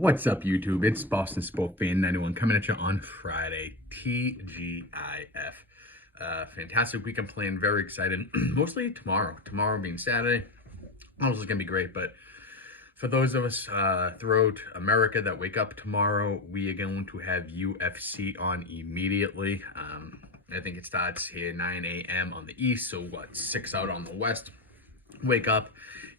What's up, YouTube? It's Bostoncomicfan coming at you on Friday. TGIF. Fantastic weekend plan. Very excited. Mostly tomorrow. Tomorrow being Saturday. Also is going to be great. But for those of us throughout America that wake up tomorrow, we are going to have UFC on immediately. I think it starts here 9 a.m. on the East. So, 6 out on the West. Wake up,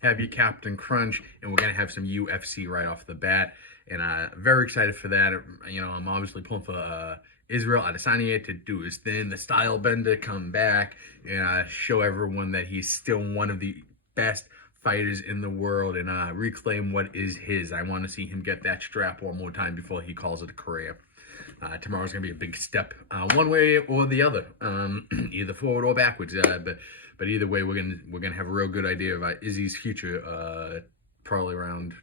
have your Captain Crunch, and we're going to have some UFC right off the bat. And very excited for that. I'm obviously pulling for Israel Adesanya to do his thing, the style bender, come back, and show everyone that he's still one of the best fighters in the world and reclaim what is his. I want to see him get that strap one more time before he calls it a career. Tomorrow's going to be a big step one way or the other, either forward or backwards. But either way, we're gonna have a real good idea of Izzy's future probably around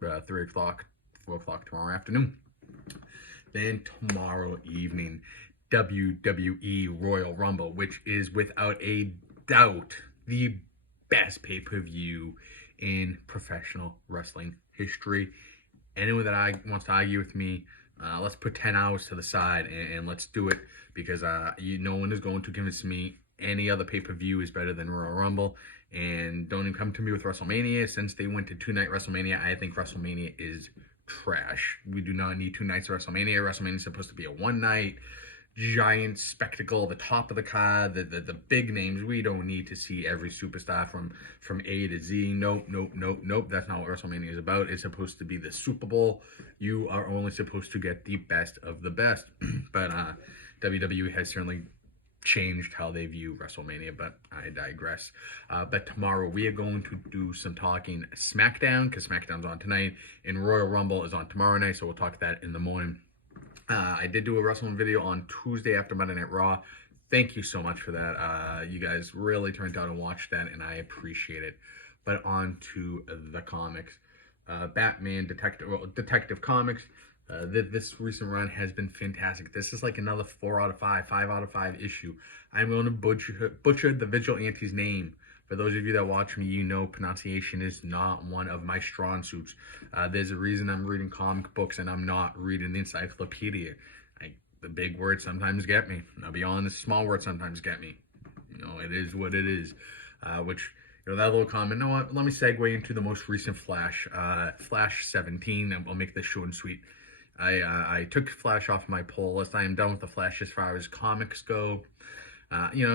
3 o'clock, 4 o'clock tomorrow afternoon. Then tomorrow evening, WWE Royal Rumble, which is without a doubt the best pay-per-view in professional wrestling history. Anyone that wants to argue with me, let's put 10 hours to the side and let's do it, because no one is going to convince me any other pay-per-view is better than Royal Rumble. And don't even come to me with WrestleMania. Since they went to 2-night WrestleMania, I think WrestleMania is trash. We do not need 2 nights of WrestleMania. WrestleMania is supposed to be a 1-night giant spectacle, the top of the card, the big names. We don't need to see every superstar from A to Z. Nope. That's not what WrestleMania is about. It's supposed to be the Super Bowl. You are only supposed to get the best of the best. But WWE has certainly changed how they view WrestleMania, but I digress. But tomorrow we are going to do some talking SmackDown, because SmackDown's on tonight, and Royal Rumble is on tomorrow night, so we'll talk that in the morning. I did do a wrestling video on Tuesday after Monday Night Raw. Thank you so much for that. You guys really turned out and watched that, and I appreciate it. But on to the comics. Batman Detective Comics. This recent run has been fantastic. This is like another 4 out of 5, 5 out of 5 issue. I'm going to butcher the Vigilante's name. For those of you that watch me, you know pronunciation is not one of my strong suits. There's a reason I'm reading comic books and I'm not reading the encyclopedia. The big words sometimes get me. I'll be honest, small words sometimes get me. It is what it is. That little comment. You know what? Let me segue into the most recent Flash. Flash 17. I'll make this short and sweet. I took Flash off my poll list. I am done with the Flash as far as comics go.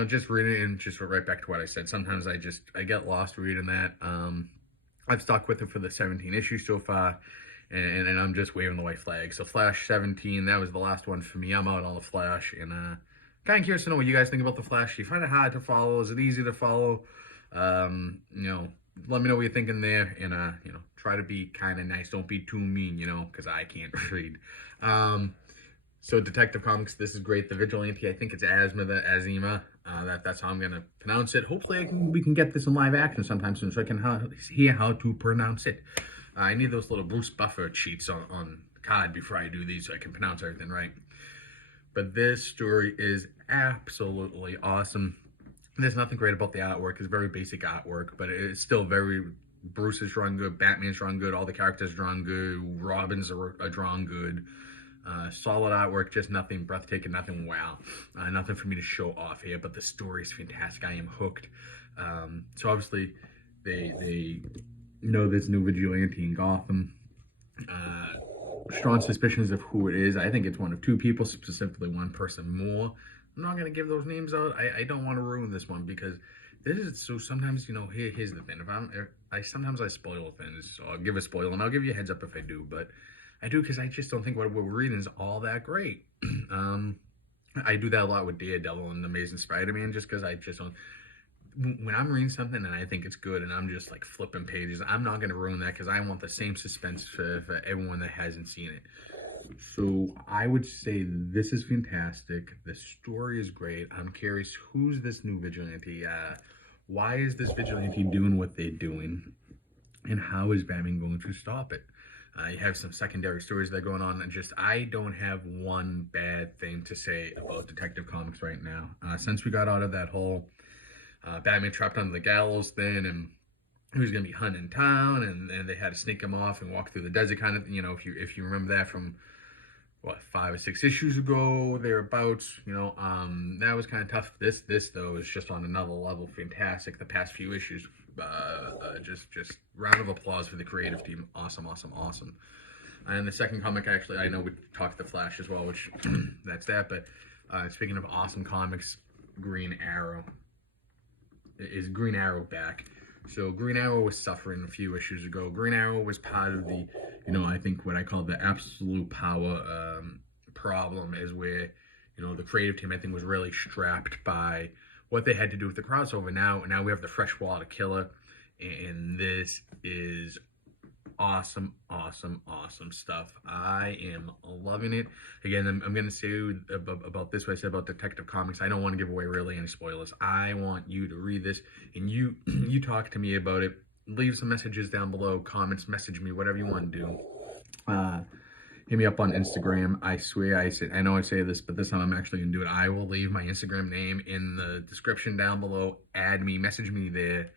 Just reading it and just right back to what I said. Sometimes I get lost reading that. I've stuck with it for the 17 issues so far, and I'm just waving the white flag. So Flash 17, that was the last one for me. I'm out on the Flash, and kind of curious to know what you guys think about the Flash. Do you find it hard to follow? Is it easy to follow? Let me know what you're thinking there, and try to be kind of nice. Don't be too mean, because I can't read. So Detective Comics, this is great. The Vigilante, I think it's Azima. That's how I'm gonna pronounce it. Hopefully, we can get this in live action sometime soon, so I can hear how to pronounce it. I need those little Bruce Buffer cheats on the card before I do these, so I can pronounce everything right. But this story is absolutely awesome. There's nothing great about the artwork. It's very basic artwork, but it's still very... Bruce is drawn good, Batman's drawn good, all the characters drawn good, Robin's are drawn good. Solid artwork, just nothing breathtaking, nothing wow. Nothing for me to show off here, but the story is fantastic. I am hooked. So obviously, they know this new vigilante in Gotham. Strong suspicions of who it is. I think it's one of 2 people, specifically one person more. I'm not going to give those names out. I don't want to ruin this one, because this is, so sometimes, here's the thing. Sometimes I spoil things, so I'll give a spoil, and I'll give you a heads up if I do, but I do because I just don't think what we're reading is all that great. I do that a lot with Daredevil and Amazing Spider-Man, just because I just don't... When I'm reading something and I think it's good and I'm just like flipping pages, I'm not going to ruin that, because I want the same suspense for everyone that hasn't seen it. So I would say this is fantastic. The story is great. I'm curious, who's this new vigilante? Why is this vigilante doing what they're doing? And how is Batman going to stop it? You have some secondary stories that are going on, and I don't have one bad thing to say about Detective Comics right now. Since we got out of that whole Batman trapped under the gallows thing, and he was going to be hunting town, and they had to sneak him off and walk through the desert, kind of. If you remember that from what 5 or 6 issues ago, thereabouts. That was kind of tough. This though is just on another level. Fantastic. The past few issues, just round of applause for the creative team. Awesome, awesome, awesome. And the second comic, actually, I know we talked the Flash as well, which that's that. But speaking of awesome comics, Green Arrow. Is Green Arrow back? So Green Arrow was suffering a few issues ago. Green Arrow was part of the, I think what I call the absolute power problem is where, the creative team I think was really strapped by what they had to do with the crossover. Now we have the Freshwater Killer, and this is awesome, awesome, awesome stuff. I am loving it. Again, I'm going to say about this what I said about Detective Comics. I don't want to give away really any spoilers. I want you to read this, and you talk to me about it. Leave some messages down below, comments, message me, whatever you want to do. Hit me up on Instagram. I swear, I know I say this, but this time I'm actually going to do it. I will leave my Instagram name in the description down below. Add me, message me there.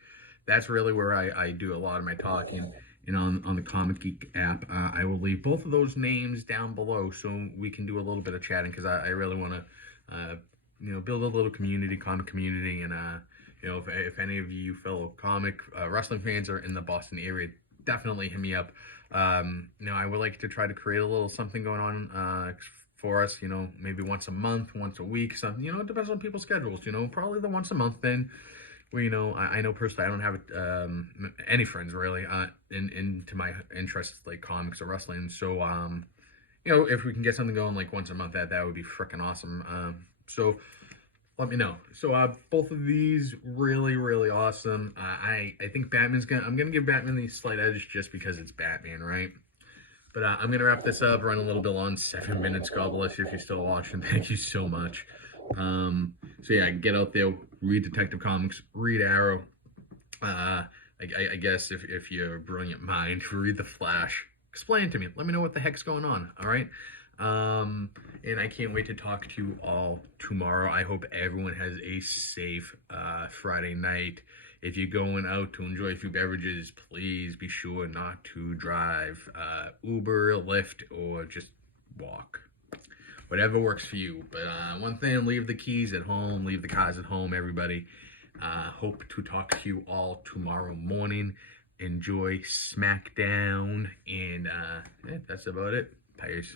That's really where I do a lot of my talking. On the Comic Geek app, I will leave both of those names down below so we can do a little bit of chatting, because I really want to, build a little comic community, and if any of you fellow comic wrestling fans are in the Boston area, definitely hit me up. I would like to try to create a little something going on for us. Maybe once a month, once a week, something. It depends on people's schedules. Probably the once a month then. Well, I know personally I don't have any friends really into my interests like comics or wrestling. So, if we can get something going like once a month, that would be freaking awesome. So let me know. So, both of these really, really awesome. I think I'm gonna give Batman the slight edge just because it's Batman, right? But I'm gonna wrap this up. Run a little bit long, 7 minutes. God bless you if you're still watching. Thank you so much. So yeah, get out there, read Detective Comics, read Arrow. I guess if you're a brilliant mind, read the Flash. Explain it to me. Let me know what the heck's going on. All right. And I can't wait to talk to you all tomorrow. I hope everyone has a safe Friday night. If you're going out to enjoy a few beverages, please be sure not to drive. Uber, Lyft, or just walk. Whatever works for you. But one thing, leave the keys at home, leave the cars at home, everybody. Hope to talk to you all tomorrow morning. Enjoy SmackDown, and that's about it. Peace.